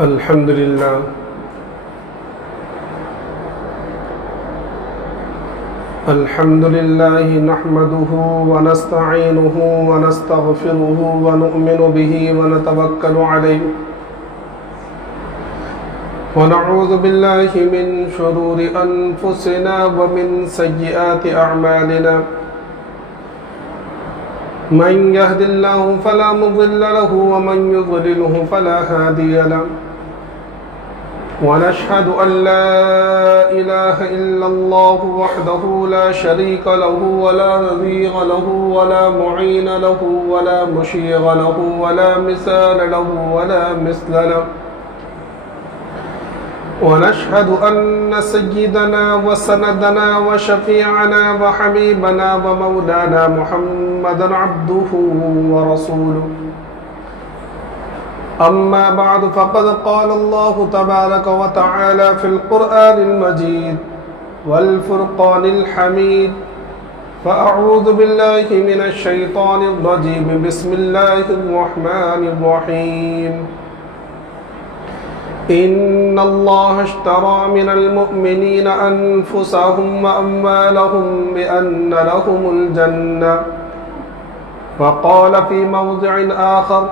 الحمد لله نحمده ونستعينه ونستغفره ونؤمن به ونتوكل عليه ونعوذ بالله من شرور أنفسنا ومن سيئات أعمالنا من يهد الله فلا مضل له ومن يضلله فلا هادي له ونشهد أن لا إله إلا الله وحده لا شريك له ولا نظير له ولا معين له ولا مشير له ولا مثال له ولا مثل له ونشهد أن سيدنا وسندنا وشفيعنا وحبيبنا ومولانا محمدا عبده ورسوله أما بعد فقد قال الله تبارك وتعالى في القرآن المجيد والفرقان الحميد فأعوذ بالله من الشيطان الرجيم بسم الله الرحمن الرحيم إن الله اشترى من المؤمنين أنفسهم وأموالهم بأن لهم الجنة وقال في موضع آخر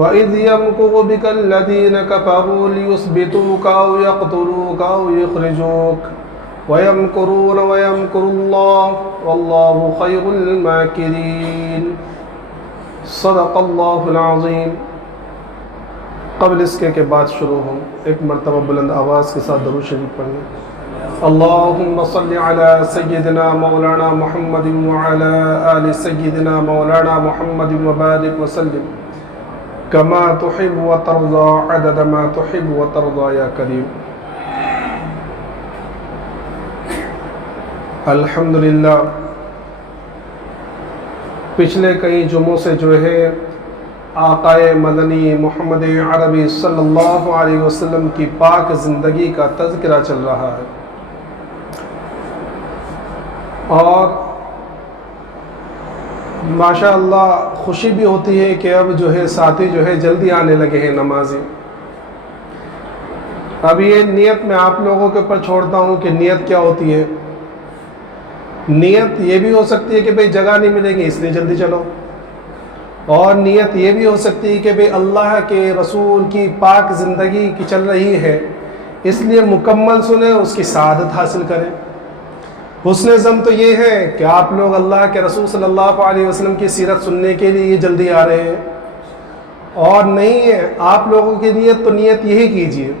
وَإِذْ يَمْكُرُ بِكَ الَّذِينَ كَفَرُوا لِيُثْبِتُوكَ أَوْ يَقْتُلُوكَ أَوْ يُخْرِجُوكَ وَيَمْكُرُونَ وَيَمْكُرُ اللَّهُ وَاللَّهُ خَيْرُ الْمَاكِرِينَ صدق اللہ العظیم۔ قبل اس کے بعد شروع ہوں، ایک مرتبہ بلند آواز کے ساتھ درود شریف پڑھیں۔ اللہم صلی علی سیدنا مولانا محمد وعلی آل سیدنا مولانا محمد وبارک وسلم کما تحب وترضى عدد ما تحب وترضى یا کریم۔ الحمدللہ پچھلے کئی جمعوں سے جو ہے آقائے مدنی محمد عربی صلی اللہ علیہ وسلم کی پاک زندگی کا تذکرہ چل رہا ہے، اور ماشاء اللہ خوشی بھی ہوتی ہے کہ اب جو ہے ساتھی جو ہے جلدی آنے لگے ہیں نمازی۔ اب یہ نیت میں آپ لوگوں کے اوپر چھوڑتا ہوں کہ نیت کیا ہوتی ہے۔ نیت یہ بھی ہو سکتی ہے کہ بھئی جگہ نہیں ملے گی اس لیے جلدی چلو، اور نیت یہ بھی ہو سکتی ہے کہ بھئی اللہ کے رسول کی پاک زندگی کی چل رہی ہے اس لیے مکمل سنیں، اس کی سعادت حاصل کریں۔ حسن ظن تو یہ ہے کہ آپ لوگ اللہ کے رسول صلی اللہ علیہ وسلم کی سیرت سننے کے لیے جلدی آ رہے ہیں، اور نہیں ہے آپ لوگوں کی نیت تو نیت یہی کیجیے۔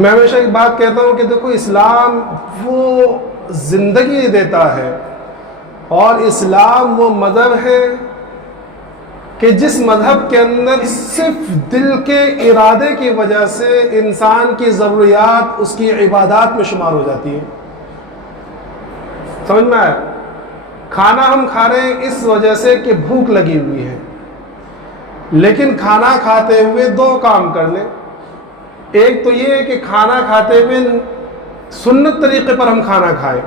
میں ہمیشہ ایک بات کہتا ہوں کہ دیکھو اسلام وہ زندگی دیتا ہے، اور اسلام وہ مذہب ہے کہ جس مذہب کے اندر صرف دل کے ارادے کی وجہ سے انسان کی ضروریات اس کی عبادات میں شمار ہو جاتی ہے۔ سمجھ میں آیا؟ کھانا ہم کھا رہے ہیں اس وجہ سے کہ بھوک لگی ہوئی ہے، لیکن کھانا کھاتے ہوئے دو کام کر لیں۔ ایک تو یہ ہے کہ کھانا کھاتے ہوئے سنت طریقے پر ہم کھانا کھائیں،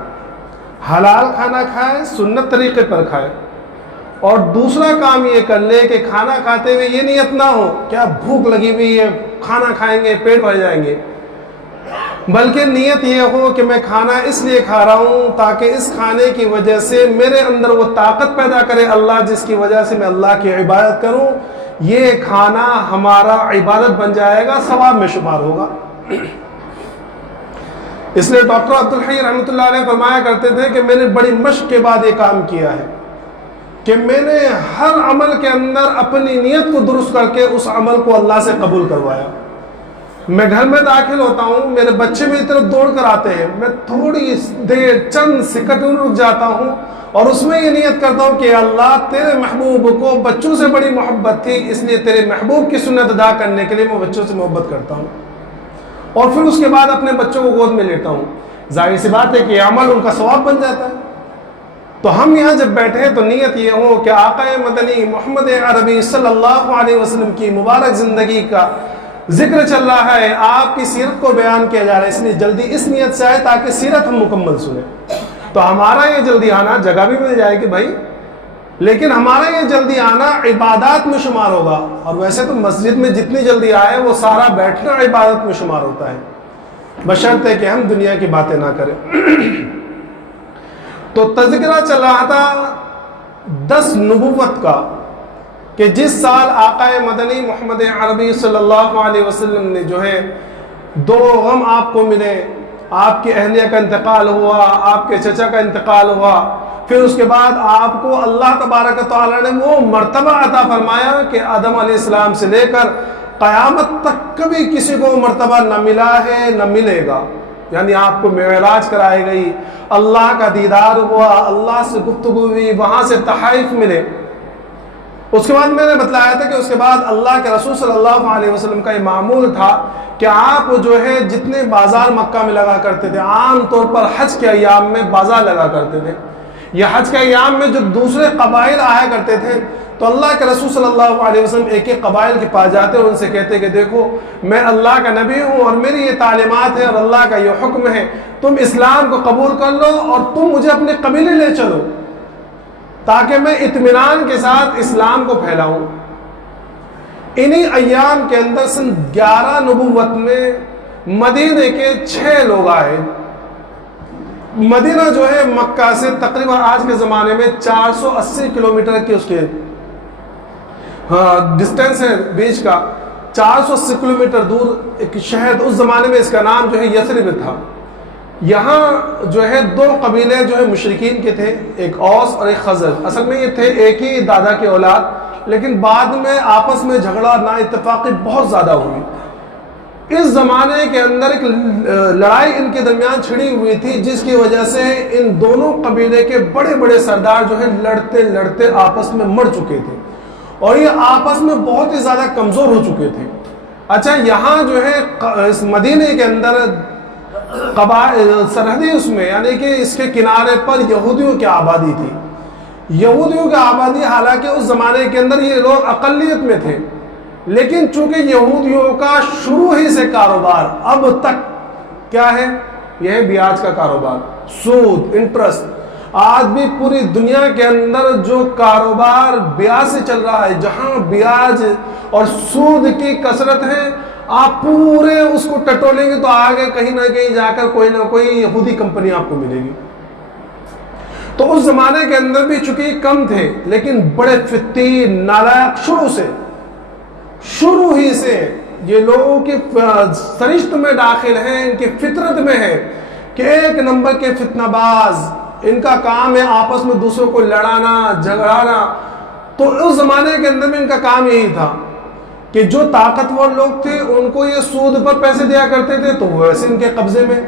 حلال کھانا کھائیں، سنت طریقے پر کھائیں۔ اور دوسرا کام یہ کر لے کہ کھانا کھاتے ہوئے یہ نیت نہ ہو کہ اب بھوک لگی ہوئی ہے کھانا کھائیں گے پیٹ بھر جائیں گے، بلکہ نیت یہ ہو کہ میں کھانا اس لیے کھا رہا ہوں تاکہ اس کھانے کی وجہ سے میرے اندر وہ طاقت پیدا کرے اللہ، جس کی وجہ سے میں اللہ کی عبادت کروں۔ یہ کھانا ہمارا عبادت بن جائے گا، ثواب میں شمار ہوگا۔ اس لیے ڈاکٹر عبدالحی رحمۃ اللہ علیہ فرمایا کرتے تھے کہ میں نے بڑی مشق کے بعد یہ کام کیا ہے کہ میں نے ہر عمل کے اندر اپنی نیت کو درست کر کے اس عمل کو اللہ سے قبول کروایا۔ میں گھر میں داخل ہوتا ہوں، میرے بچے میری طرف دوڑ کر آتے ہیں، میں تھوڑی دیر چند سیکنڈ رک جاتا ہوں اور اس میں یہ نیت کرتا ہوں کہ اللہ تیرے محبوب کو بچوں سے بڑی محبت تھی، اس لیے تیرے محبوب کی سنت ادا کرنے کے لیے میں بچوں سے محبت کرتا ہوں، اور پھر اس کے بعد اپنے بچوں کو گود میں لیتا ہوں۔ ظاہر سی بات ہے کہ یہ عمل ان کا ثواب بن جاتا ہے۔ تو ہم یہاں جب بیٹھے ہیں تو نیت یہ ہو کہ آقا مدنی محمد عربی صلی اللہ علیہ وسلم کی مبارک زندگی کا ذکر چل رہا ہے، آپ کی سیرت کو بیان کیا جا رہا ہے، اس لیے جلدی اس نیت سے آئے تاکہ سیرت ہم مکمل سنیں۔ تو ہمارا یہ جلدی آنا جگہ بھی مل جائے کہ بھائی لیکن ہمارا یہ جلدی آنا عبادات میں شمار ہوگا، اور ویسے تو مسجد میں جتنی جلدی آئے وہ سارا بیٹھنا عبادت میں شمار ہوتا ہے، بشرطے کہ ہم دنیا کی باتیں نہ کریں۔ تو تذکرہ چل رہا تھا 10 نبوت کا، کہ جس سال آقا مدنی محمد عربی صلی اللہ علیہ وسلم نے جو ہے 2 غم آپ کو ملے، آپ کی اہلیہ کا انتقال ہوا، آپ کے چچا کا انتقال ہوا، پھر اس کے بعد آپ کو اللہ تبارک و تعالیٰ نے وہ مرتبہ عطا فرمایا کہ آدم علیہ السلام سے لے کر قیامت تک کبھی کسی کو مرتبہ نہ ملا ہے نہ ملے گا، یعنی آپ کو معراج کرائی گئی، اللہ کا دیدار ہوا، اللہ سے گفتگو ہوئی، وہاں سے تحائف ملے۔ اس کے بعد میں نے بتلایا تھا کہ اس کے بعد اللہ کے رسول صلی اللہ علیہ وسلم کا یہ معمول تھا کہ آپ جو ہے جتنے بازار مکہ میں لگا کرتے تھے، عام طور پر حج کے ایام میں بازار لگا کرتے تھے، یہ حج کے ایام میں جو دوسرے قبائل آیا کرتے تھے تو اللہ کے رسول صلی اللہ علیہ وسلم ایک ایک قبائل کے پاس جاتے اور ان سے کہتے کہ دیکھو میں اللہ کا نبی ہوں اور میری یہ تعلیمات ہے اور اللہ کا یہ حکم ہے، تم اسلام کو قبول کر لو اور تم مجھے اپنے قبیلے لے چلو تاکہ میں اطمینان کے ساتھ اسلام کو پھیلاؤں۔ انہی ایام کے اندر سن 11 نبوت میں مدینے کے 6 لوگ آئے۔ مدینہ جو ہے مکہ سے تقریباً آج کے زمانے میں 480 کلومیٹر کی اس کے ڈسٹینس ہے بیچ کا، 480 کلومیٹر دور ایک شہر، اس زمانے میں اس کا نام جو ہے یثرب تھا۔ یہاں جو ہے 2 قبیلے جو ہے مشرکین کے تھے، ایک اوس اور ایک خزرج، اصل میں یہ تھے ایک ہی دادا کے اولاد، لیکن بعد میں آپس میں جھگڑا نا اتفاقی بہت زیادہ ہوئی۔ اس زمانے کے اندر ایک لڑائی ان کے درمیان چھڑی ہوئی تھی جس کی وجہ سے ان دونوں قبیلے کے بڑے بڑے سردار جو ہے لڑتے لڑتے آپس میں مر چکے تھے اور یہ آپس میں بہت ہی زیادہ کمزور ہو چکے تھے۔ اچھا، یہاں جو ہے اس مدینے کے اندر سرحدی اس میں یعنی کہ اس کے کنارے پر یہودیوں کی آبادی تھی۔ یہودیوں کی آبادی، حالانکہ اس زمانے کے اندر یہ لوگ اقلیت میں تھے، لیکن چونکہ یہودیوں کا شروع ہی سے کاروبار اب تک کیا ہے، یہ ہے بیاج کا کاروبار، سود، انٹرسٹ۔ آج بھی پوری دنیا کے اندر جو کاروبار بیاج سے چل رہا ہے، جہاں بیاج اور سود کی کثرت ہے، آپ پورے اس کو ٹٹولیں گے تو آگے کہیں نہ کہیں جا کر کوئی نہ کوئی یہودی کمپنی آپ کو ملے گی۔ تو اس زمانے کے اندر بھی چونکہ کم تھے لیکن بڑے فتی نالائق، شروع ہی سے یہ لوگوں کی سرشت میں داخل ہیں، ان کی فطرت میں ہے کہ ایک نمبر کے فتنہ باز، ان کا کام ہے آپس میں دوسروں کو لڑانا جھگڑانا۔ تو اس زمانے کے اندر میں ان کا کام یہی تھا کہ جو طاقتور لوگ تھے ان کو یہ سود پر پیسے دیا کرتے تھے تو ویسے ان کے قبضے میں،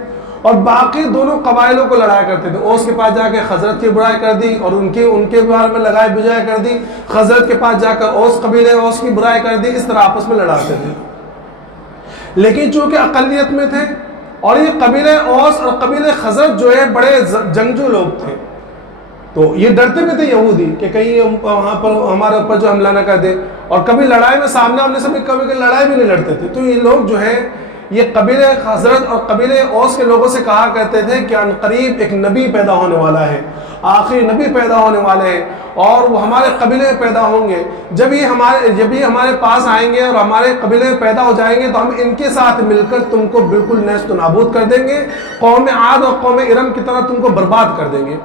اور باقی دونوں قبائلوں کو لڑایا کرتے تھے۔ اوس کے پاس جا کے خزرت کی برائی کر دی اور ان کے بارے میں لگائے بجائے کر دی، خزرت کے پاس جا کر اوس قبیلے اوس کی برائی کر دی، اس طرح آپس میں لڑاتے تھے۔ لیکن چونکہ اقلیت میں تھے اور یہ قبیلے اوس اور قبیلے خزرت جو ہے بڑے جنگجو لوگ تھے، تو یہ ڈرتے بھی تھے یہودی کہ کہیں وہاں پر ہمارے اوپر جو حملہ نہ کر دے، اور کبھی لڑائی میں سامنے آمنے سے کبھی لڑائی بھی نہیں لڑتے تھے۔ تو یہ لوگ جو ہے یہ قبیلے خزرج اور قبیلے اوس کے لوگوں سے کہا کرتے تھے کہ ان قریب ایک نبی پیدا ہونے والا ہے، آخری نبی پیدا ہونے والے ہیں اور وہ ہمارے قبیلے میں پیدا ہوں گے۔ جب یہ ہمارے پاس آئیں گے اور ہمارے قبیلے میں پیدا ہو جائیں گے تو ہم ان کے ساتھ مل کر تم کو بالکل نیست و نابود کر دیں گے، قوم عاد اور قوم ارم کی طرح تم کو برباد کر دیں گے۔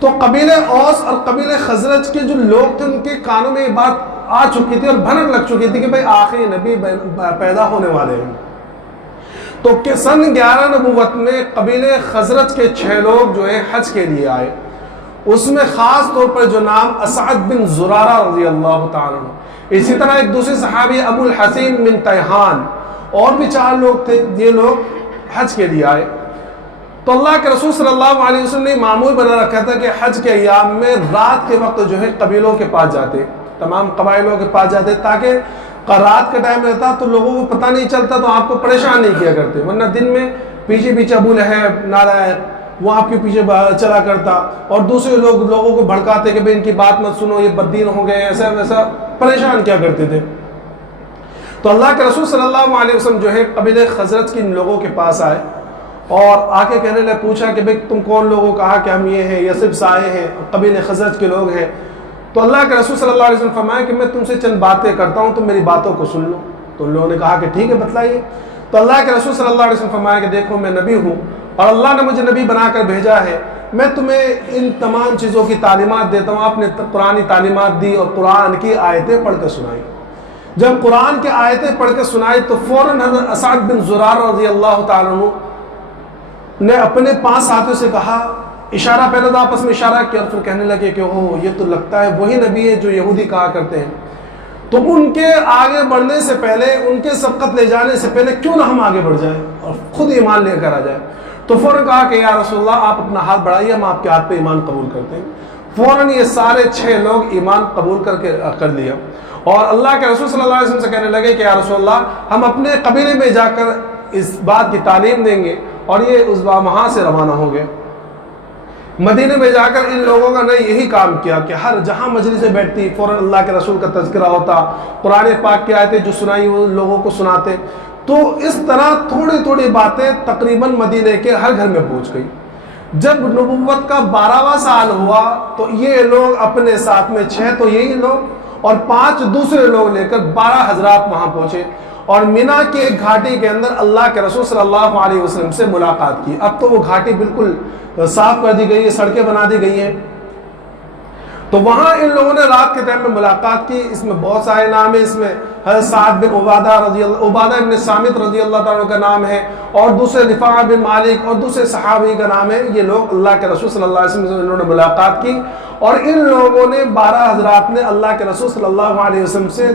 تو قبیلے اوس اور قبیلے خزرج کے جو لوگ تھے ان کے کانوں میں یہ بات آ چکی تھی اور بھنک لگ چکی تھی کہ بھائی آخری نبی پیدا ہونے والے ہیں۔ تو سن 11 نبوت میں قبیلے خزرج کے 6 لوگ جو ہے حج کے لیے آئے، اس میں خاص طور پر جو نام اسعد بن زرارہ رضی اللہ تعالیٰ عنہ، اسی طرح ایک دوسرے صحابی ابو الحسین بن تیحان، اور بھی 4 لوگ تھے، یہ لوگ حج کے لیے آئے۔ تو اللہ کے رسول صلی اللہ علیہ وسلم نے معمول بنا رکھا تھا کہ حج کے ایام میں رات کے وقت جو ہے قبیلوں کے پاس جاتے، تمام قبائلوں کے پاس جاتے تاکہ رات کا ٹائم رہتا تو لوگوں کو پتہ نہیں چلتا تو آپ کو پریشان نہیں کیا کرتے، ورنہ دن میں پیچھے ابو لہب نالائق وہ آپ کے پیچھے چلا کرتا اور دوسرے لوگوں کو بھڑکاتے کہ بھئی ان کی بات مت سنو، یہ بددین ہو گئے، ایسا ویسا پریشان کیا کرتے تھے۔ تو اللہ کے رسول صلی اللہ علیہ وسلم جو ہے قبیلے خزرج کے ان لوگوں کے پاس آئے اور آ کے کہنے لگے، پوچھا کہ بھئی تم کون لوگوں، کہا کہ ہم یہ ہیں، یثرب سے آئے ہیں، قبیلے خزرج کے لوگ ہیں۔ تو اللہ کے رسول صلی اللہ علیہ وسلم فرمایا کہ میں تم سے چند باتیں کرتا ہوں، تم میری باتوں کو سن لو۔ تو ان لوگوں نے کہا کہ ٹھیک ہے بتلائیے۔ تو اللہ کے رسول صلی اللہ علیہ وسلم فرمایا کہ دیکھو میں نبی ہوں اور اللہ نے مجھے نبی بنا کر بھیجا ہے، میں تمہیں ان تمام چیزوں کی تعلیمات دیتا ہوں۔ آپ نے قرآنی تعلیمات دی اور قرآن کی آیتیں پڑھ کر سنائی۔ جب قرآن کی آیتیں پڑھ کر سنائی تو فوراً حضرت اسعد بن زرارہ رضی اللہ تعالیٰ عنہ نے اپنے 5 ساتھیوں سے کہا، اشارہ پہلے تو آپس میں اشارہ کیا اور پھر کہنے لگے کہ اوہ یہ تو لگتا ہے وہی نبی ہے جو یہودی کہا کرتے ہیں، تو ان کے آگے بڑھنے سے پہلے، ان کے سبقت لے جانے سے پہلے کیوں نہ ہم آگے بڑھ جائیں اور خود ایمان لے کر آ جائیں۔ تو فوراً کہا کہ یا رسول اللہ آپ اپنا ہاتھ بڑھائیے، ہم آپ کے ہاتھ پہ ایمان قبول کرتے ہیں۔ فوراً یہ سارے 6 لوگ ایمان قبول کر لیا اور اللہ کے رسول صلی اللہ علیہ وسلم سے کہنے لگے کہ یا رسول اللہ ہم اپنے قبیلے میں جا کر اس بات کی تعلیم دیں گے، اور یہ اس وہاں سے روانہ ہو گئے۔ مدینے میں جا کر ان لوگوں کا نے یہی کام کیا کہ ہر جہاں مجلسیں بیٹھتی فوراً اللہ کے رسول کا تذکرہ ہوتا، قرآن پاک کی آیتیں جو سنائی وہ لوگوں کو سناتے۔ تو اس طرح تھوڑی تھوڑی باتیں تقریباً مدینے کے ہر گھر میں پہنچ گئی۔ جب نبوت کا 12واں سال ہوا تو یہ لوگ اپنے ساتھ میں 6 تو یہی لوگ اور 5 دوسرے لوگ لے کر 12 حضرات وہاں پہنچے اور مینا کی ایک گھاٹی کے اندر اللہ کے رسول صلی اللہ علیہ وسلم سے ملاقات کی۔ اب تو وہ گھاٹی بالکل صاف کر دی گئی ہے، سڑکیں بنا دی گئی ہیں، تو وہاں ان لوگوں نے رات کے ٹائم میں ملاقات کی۔ اس میں بہت سارے نام ہیں، اس میں حضرت سعد بن عبادہ بن صامت رضی اللہ تعالیٰ کا نام ہے، اور دوسرے رفاعہ بن مالک اور دوسرے صحابی کا نام ہے۔ یہ لوگ اللہ کے رسول صلی اللہ علیہ وسلم سے انہوں نے ملاقات کی اور ان لوگوں نے 12 حضرات نے اللہ کے رسول صلی اللہ علیہ وسلم سے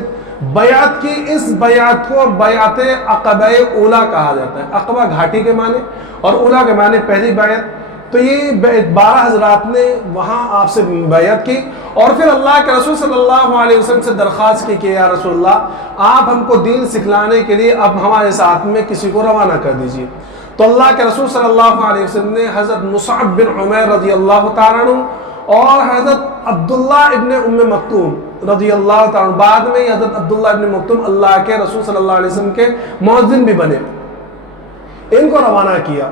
بیعت کی۔ اس بیعت کو بیعت عقبہ اولا کہا جاتا ہے۔ عقبہ گھاٹی کے معنی اور اولا کے معنی پہلی بیعت۔ تو یہ 12 حضرات نے وہاں آپ سے بیعت کی اور پھر اللہ کے رسول صلی اللہ علیہ وسلم سے درخواست کی کہ یا رسول اللہ آپ ہم کو دین سکھلانے کے لیے اب ہمارے ساتھ میں کسی کو روانہ کر دیجیے۔ تو اللہ کے رسول صلی اللہ علیہ وسلم نے حضرت مصعب بن عمیر رضی اللہ تعالیٰ عنہ اور حضرت عبداللہ ابن ام مکتوم رضی اللہ تعالیٰ عنہ، بعد میں حضرت عبداللہ ابن مکتوم اللہ کے رسول صلی اللہ علیہ وسلم کے مؤذن بھی بنے، ان کو روانہ کیا۔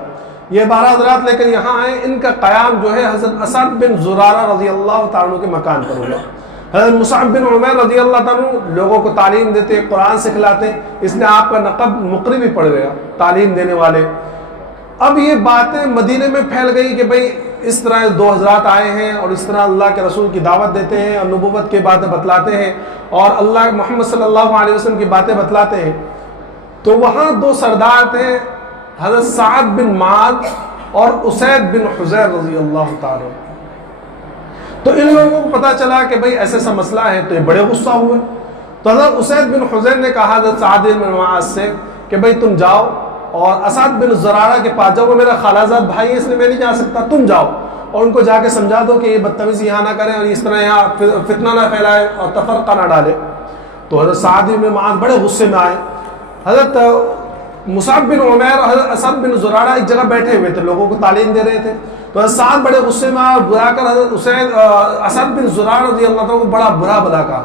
یہ 12 حضرات لے کر یہاں آئے۔ ان کا قیام جو ہے حضرت اسعد بن زرارہ رضی اللہ تعالیٰ عنہ کے مکان پر ہوا۔ حضرت مصعب بن عمیر رضی اللہ تعالیٰ عنہ لوگوں کو تعلیم دیتے، قرآن سکھلاتے، اس لیے آپ کا لقب مقری بھی پڑ گیا، تعلیم دینے والے۔ اب یہ باتیں مدینے میں پھیل گئی کہ بھئی اس طرح 2 حضرات آئے ہیں اور اس طرح اللہ کے رسول کی دعوت دیتے ہیں اور نبوت کی باتیں بتلاتے ہیں اور اللہ محمد صلی اللہ علیہ وسلم کی باتیں بتلاتے ہیں۔ تو وہاں 2 سردار تھے، حضرت سعد بن معاذ اور اسید بن حضیر رضی اللہ تعالیٰ۔ تو ان لوگوں کو پتہ چلا کہ بھئی ایسا ایسا مسئلہ ہے، تو یہ بڑے غصہ ہوئے۔ تو حضرت اسید بن حضیر نے کہا حضرت سعد بن معاذ سے کہ بھئی تم جاؤ اور اسعد بن زرارہ کے پاس جاؤ، وہ میرا خالہ زاد بھائی ہے اس لیے میں نہیں جا سکتا، تم جاؤ اور ان کو جا کے سمجھا دو کہ یہ بدتمیزی یہاں نہ کریں اور اس طرح یہاں فتنہ نہ پھیلائے اور تفرقہ نہ ڈالے۔ تو حضرت سعد بن معاذ بڑے غصے میں آئے۔ حضرت مصعب بن عمیر اور حضرت اسعد بن زرارہ ایک جگہ بیٹھے ہوئے تھے، لوگوں کو تعلیم دے رہے تھے۔ تو حضرت سعد بڑے غصے میں آئے، بلا کر حضرت اسعد بن زرارہ رضی اللہ عنہ کو بڑا برا بلا کہا۔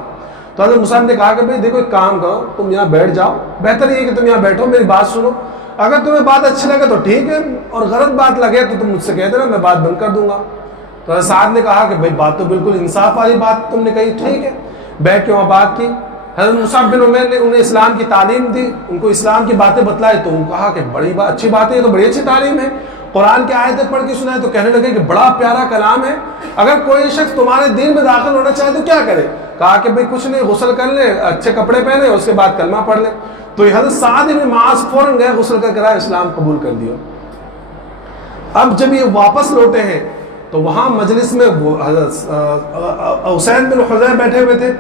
تو حضرت مصعب نے کہا کہ بھئی دیکھو ایک کام کرو، تم یہاں بیٹھ جاؤ، بہتر یہ ہے کہ تم یہاں بیٹھو، میری بات سنو، اگر تمہیں بات اچھی لگے تو ٹھیک ہے اور غلط بات لگے تو تم مجھ سے کہہ دینا، میں بات بند کر دوں گا۔ تو حضرت سعد نے کہا کہ بھئی بات تو بالکل انصاف والی بات تم نے کہی، ٹھیک ہے، بیٹھ کے وہاں بات کی۔ حضرت مصعب بن عمیر نے انہیں اسلام کی تعلیم دی، ان کو اسلام کی باتیں بتلائی، تو انہوں نے کہا کہ بڑی بات اچھی بات ہے، یہ تو بڑی اچھی تعلیم ہے۔ قرآن کی آیتیں پڑھ کے سنائے تو کہنے لگے کہ بڑا پیارا کلام ہے، اگر کوئی شخص تمہارے دین میں داخل ہونا چاہے تو کیا کرے؟ کہا کہ بھئی کچھ نہیں، غسل کر لے، اچھے کپڑے پہنے، اس کے بعد کلمہ پڑھ لے۔ تو یہ حضرت سعد بن معاذ فوراً گئے، غسل کر کے اسلام قبول کر دیا۔ اب جب یہ واپس لوٹے ہیں تو وہاں مجلس میں حضرت اسید بن حضیر بیٹھے ہوئے تھے،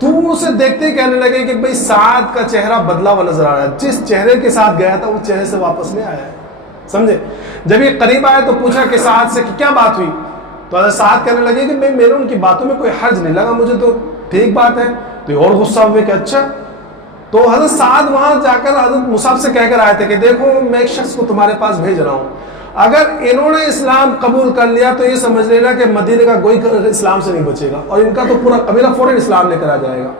دور سے دیکھتے ہی کہنے لگے کہ بھئی سعد کا چہرہ بدلا ہوا نظر آ رہا ہے، جس چہرے کے ساتھ گیا تھا وہ چہرے سے واپس نہیں آیا ہے، سمجھے؟ جب یہ قریب آئے تو پوچھا کہ سعد سے کہ کیا بات ہوئی؟ تو حضرت سعد کہنے لگے کہ بھئی میرے ان کی باتوں میں کوئی حرج نہیں لگا، مجھے تو ٹھیک بات ہے۔ تو یہ اور غصہ ہوئے کہ اچھا۔ تو حضرت سعد وہاں جا کر حضرت مصعب سے کہہ کر آئے تھے کہ دیکھو میں ایک شخص کو تمہارے پاس بھیج رہا ہوں، اگر انہوں نے اسلام قبول کر لیا تو یہ سمجھ لینا کہ مدینے کا کوئی اسلام سے نہیں بچے گا اور ان کا تو پورا قبیلہ فوراً اسلام لے کر آ جائے گا۔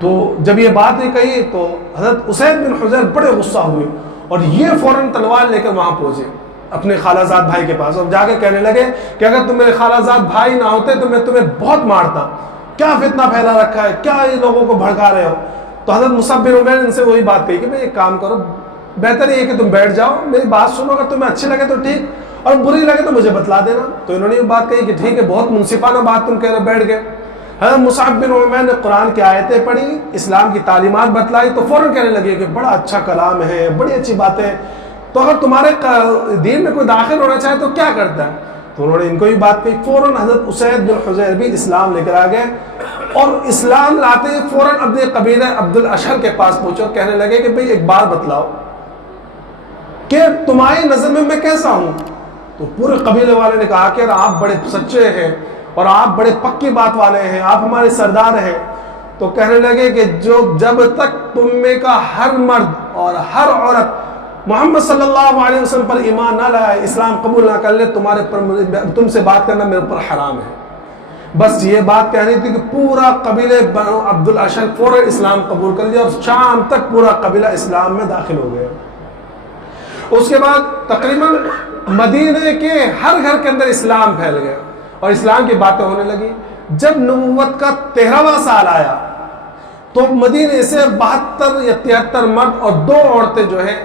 تو جب یہ بات نہیں کہی تو حضرت اسید بن حضیر بڑے غصہ ہوئے اور یہ فوراً تلوار لے کر وہاں پہنچے اپنے خالہ زاد بھائی کے پاس اور جا کے کہنے لگے کہ اگر تم میرے خالہ زاد بھائی نہ ہوتے تو میں تمہیں بہت مارتا کیا فتنہ پھیلا رکھا ہے, کیا یہ لوگوں کو بھڑکا رہے ہو. تو حضرت مصعب بن عمیر نے ان سے وہی بات کہی کہ بھائی ایک کام کرو, بہتر یہ ہے کہ تم بیٹھ جاؤ, میری بات سنو, اگر تمہیں اچھی لگے تو ٹھیک, اور بری لگے تو مجھے بتلا دینا. تو انہوں نے یہ بات کہی کہ ٹھیک ہے, بہت منصفانہ بات تم کہہ رہے, بیٹھ گئے. حضرت مصعب بن عمیر نے قرآن کی آیتیں پڑھی, اسلام کی تعلیمات بتلائی, تو فوراً کہنے لگے کہ بڑا اچھا کلام ہے, بڑی اچھی باتیں, تو اگر تمہارے دین میں کوئی داخل ہونا چاہے تو کیا کرتا ہے. تو انہوں نے ان کو بھی بات کہی. فوراً حضرت اسید بن حضیر بھی اسلام لے کر آ گئے, اور اسلام لاتے ہی فوراً اپنے قبیلہ عبد الاشہر کے پاس پہنچے اور کہنے لگے کہ بھئی ایک بات بتلاؤ کہ تمہاری نظر میں کیسا ہوں. تو پورے قبیلے والے نے کہا کہ آپ بڑے سچے ہیں اور آپ بڑے پکی بات والے ہیں, آپ ہمارے سردار ہیں. تو کہنے لگے کہ جب تک تم میں کا ہر مرد اور ہر عورت محمد صلی اللہ علیہ وسلم پر ایمان نہ لائے, اسلام قبول نہ کر لے, تم سے بات کرنا میرے اوپر حرام ہے. بس یہ بات کہنی تھی کہ پورا قبیلہ بنو عبد الاشہر فوراً اسلام قبول کر لیا, اور شام تک پورا قبیلہ اسلام میں داخل ہو گیا. اس کے بعد تقریباً مدینے کے ہر گھر کے اندر اسلام پھیل گیا اور اسلام کی باتیں ہونے لگی. جب نبوت کا 13واں سال آیا تو مدینے سے 72 یا 73 مرد اور 2 عورتیں جو ہے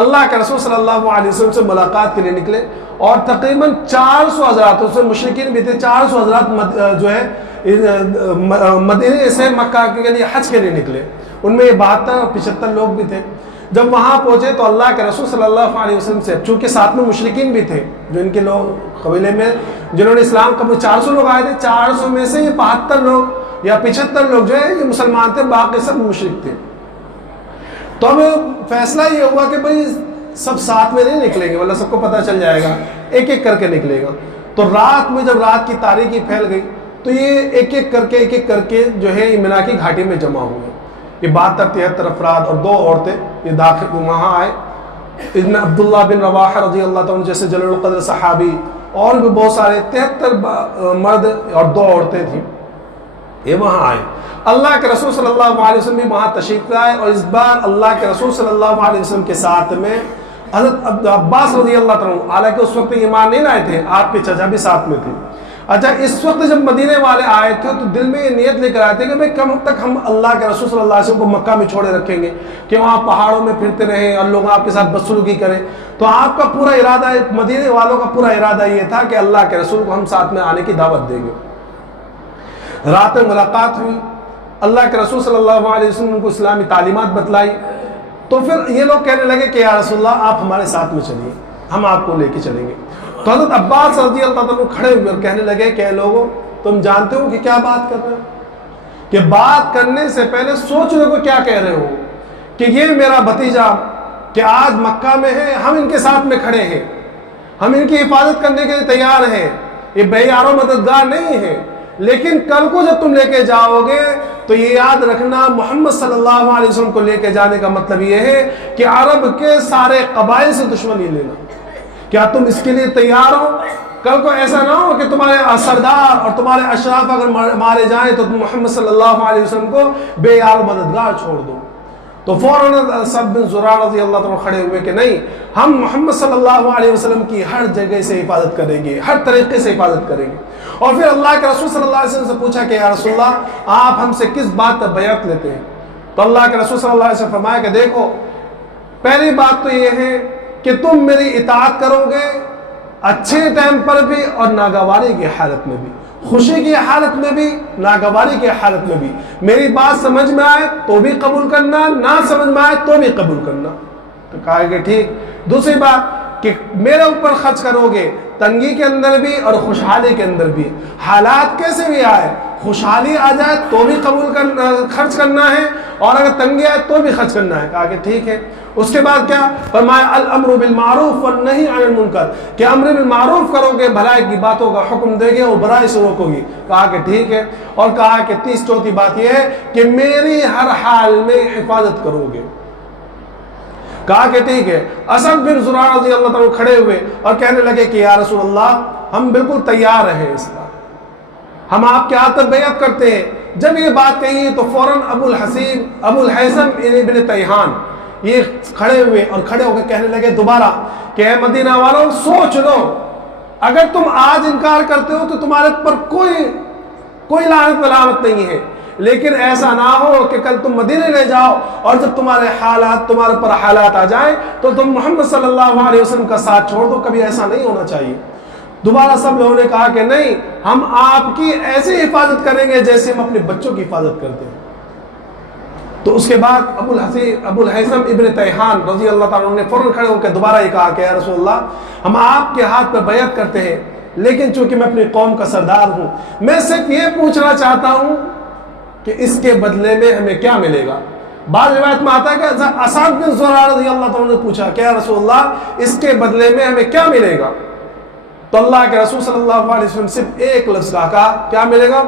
اللہ کے رسول صلی اللہ علیہ وسلم سے ملاقات کے لیے نکلے, اور تقریباً 400 حضرات, اس میں مشرکین بھی تھے, 400 حضرات جو ہے مدینے سے مکہ کے لیے حج کے لیے نکلے. ان میں 72 اور 75 لوگ بھی تھے. جب وہاں پہنچے تو اللہ کے رسول صلی اللہ علیہ وسلم سے, چونکہ ساتھ میں مشرکین بھی تھے جو ان کے لوگ قبیلے میں جنہوں نے اسلام قبول, 400 لوگ آئے تھے, 400 میں سے یہ 72 لوگ یا 75 لوگ جو ہے یہ مسلمان تھے, باقی سب مشرک تھے. تو اب فیصلہ یہ ہوا کہ بھئی سب ساتھ میں نہیں نکلیں گے, ورنہ سب کو پتہ چل جائے گا, ایک ایک کر کے نکلے گا. تو رات میں جب رات کی تاریکی پھیل گئی تو یہ ایک ایک کر کے جو ہے یہ مینا کی گھاٹی میں جمع ہوئے. یہ 72-73 افراد اور 2 عورتیں یہ داخل وہاں آئے. ابن عبداللہ بن رواحہ رضی اللہ تعالیٰ جیسے جلیل القدر صحابی, اور بھی بہت سارے 73 مرد اور 2 عورتیں تھیں, یہ وہاں آئے. اللہ کے رسول صلی اللہ علیہ وسلم بھی وہاں تشریف لائے, اور اس بار اللہ کے رسول صلی اللہ علیہ وسلم کے ساتھ میں حضرت عباس رضی اللہ تعالیٰ, حالانکہ اس وقت ایمان نہیں لائے تھے, آپ کے چچا بھی ساتھ میں تھے. اچھا, اس وقت جب مدینے والے آئے تھے تو دل میں یہ نیت لے کر آئے تھے کہ بھئی کم تک ہم اللہ کے رسول صلی اللہ علیہ وسلم کو مکہ میں چھوڑے رکھیں گے کہ وہاں پہاڑوں میں پھرتے رہیں اور لوگ آپ کے ساتھ بدسلوکی کریں. تو آپ کا پورا ارادہ, مدینے والوں کا پورا ارادہ یہ تھا کہ اللہ کے رسول کو ہم ساتھ میں آنے کی دعوت دیں گے. رات میں ملاقات ہوئی, اللہ کے رسول صلی اللہ علیہ وسلم کو اسلامی تعلیمات بتلائی. تو پھر یہ لوگ کہنے لگے کہ یا رسول اللہ آپ ہمارے ساتھ میں چلیے, ہم آپ کو لے کے چلیں گے. تو حضرت عباس رضی اللہ عنہ کھڑے ہوئے اور کہنے لگے کہ لوگوں تم جانتے ہو کہ کیا بات کر رہے ہو, کہ بات کرنے سے پہلے سوچ رہے ہو کیا کہہ رہے ہو, کہ یہ میرا بھتیجا کہ آج مکہ میں ہے, ہم ان کے ساتھ میں کھڑے ہیں, ہم ان کی حفاظت کرنے کے لیے تیار ہیں, یہ بے یار و مددگار نہیں ہے, لیکن کل کو جب تم لے کے جاؤ گے تو یہ یاد رکھنا محمد صلی اللہ علیہ وسلم کو لے کے جانے کا مطلب یہ ہے کہ عرب کے سارے قبائل سے دشمنی لینا. کیا تم اس کے لیے تیار ہو؟ کل کو ایسا نہ ہو کہ تمہارے سردار اور تمہارے اشراف اگر مارے جائیں تو تم محمد صلی اللہ علیہ وسلم کو بے یار و مددگار چھوڑ دو. تو فوراً سعد بن زرارہ رضی اللہ تعالیٰ کھڑے ہوئے کہ نہیں, ہم محمد صلی اللہ علیہ وسلم کی ہر جگہ سے حفاظت کریں گے, ہر طریقے سے حفاظت کریں گے. اور پھر اللہ کے رسول صلی اللہ علیہ وسلم سے پوچھا کہ یا رسول اللہ آپ ہم سے کس بات پر بیعت لیتے ہیں؟ تو اللہ کے رسول صلی اللہ علیہ وسلم فرمایا کہ دیکھو, پہلی بات تو یہ ہے کہ تم میری اطاعت کرو گے اچھے ٹائم پر بھی اور ناگواری کی حالت میں بھی, خوشی کی حالت میں بھی, ناگواری کی حالت میں بھی. میری بات سمجھ میں آئے تو بھی قبول کرنا, نہ سمجھ میں آئے تو بھی قبول کرنا. تو کہا کہ ٹھیک. دوسری بات کہ میرے اوپر خرچ کرو گے تنگی کے اندر بھی اور خوشحالی کے اندر بھی, حالات کیسے بھی آئے, خوشحالی آ جائے تو بھی خرچ کرنا ہے, اور اگر تنگی آئے تو بھی خرچ کرنا ہے. کہا کہ ٹھیک ہے. اس کے بعد کیا فرمایا, الامر بالمعروف والنہی عن المنکر, کہ امر بالمعروف کرو گے, بھلائی کی باتوں کا حکم دے گے اور برائی سے روکو گی. کہا کہ ٹھیک ہے. اور کہا کہ 34 بات یہ ہے کہ میری ہر حال میں حفاظت کرو گے. کہا کہ ٹھیک ہے. اسد بن زرارہ رضی اللہ تعالیٰ کھڑے ہوئے اور کہنے لگے کہ یا رسول اللہ ہم بالکل تیار ہیں, اس بار ہم آپ کے ہاتھ بیعت کرتے ہیں. جب یہ بات کہی تو فوراً ابو الحیثم ابن تیہان یہ کھڑے ہوئے اور کھڑے ہو کے کہنے لگے دوبارہ کہ اے مدینہ والوں سوچ لو, اگر تم آج انکار کرتے ہو تو تمہارے پر کوئی کوئی لعنت ملامت نہیں ہے، لیکن ایسا نہ ہو کہ کل تم مدینے لے جاؤ اور جب تمہارے پر حالات آ جائیں تو تم محمد صلی اللہ علیہ وسلم کا ساتھ چھوڑ دو. کبھی ایسا نہیں ہونا چاہیے. دوبارہ سب لوگوں نے کہا کہ نہیں، ہم آپ کی ایسی حفاظت کریں گے جیسے ہم اپنے بچوں کی حفاظت کرتے ہیں. تو اس کے بعد ابو الحیثم ابن تیہان رضی اللہ تعالیٰ عنہ نے فوراً کھڑے ہو کے دوبارہ یہ کہا کہ یا رسول اللہ، ہم آپ کے ہاتھ پہ بیعت کرتے ہیں، لیکن چونکہ میں اپنی قوم کا سردار ہوں، میں صرف یہ پوچھنا چاہتا ہوں کہ اس کے بدلے میں ہمیں کیا ملے گا. بعض روایت میں آتا ہے کہ اسعد بن زرارہ رضی اللہ تعالیٰ نے پوچھا کہ یا رسول اللہ، اس کے بدلے میں ہمیں کیا ملے گا؟ تو اللہ کے رسول صلی اللہ علیہ وسلم صرف ایک لفظ کہا، کیا ملے گا؟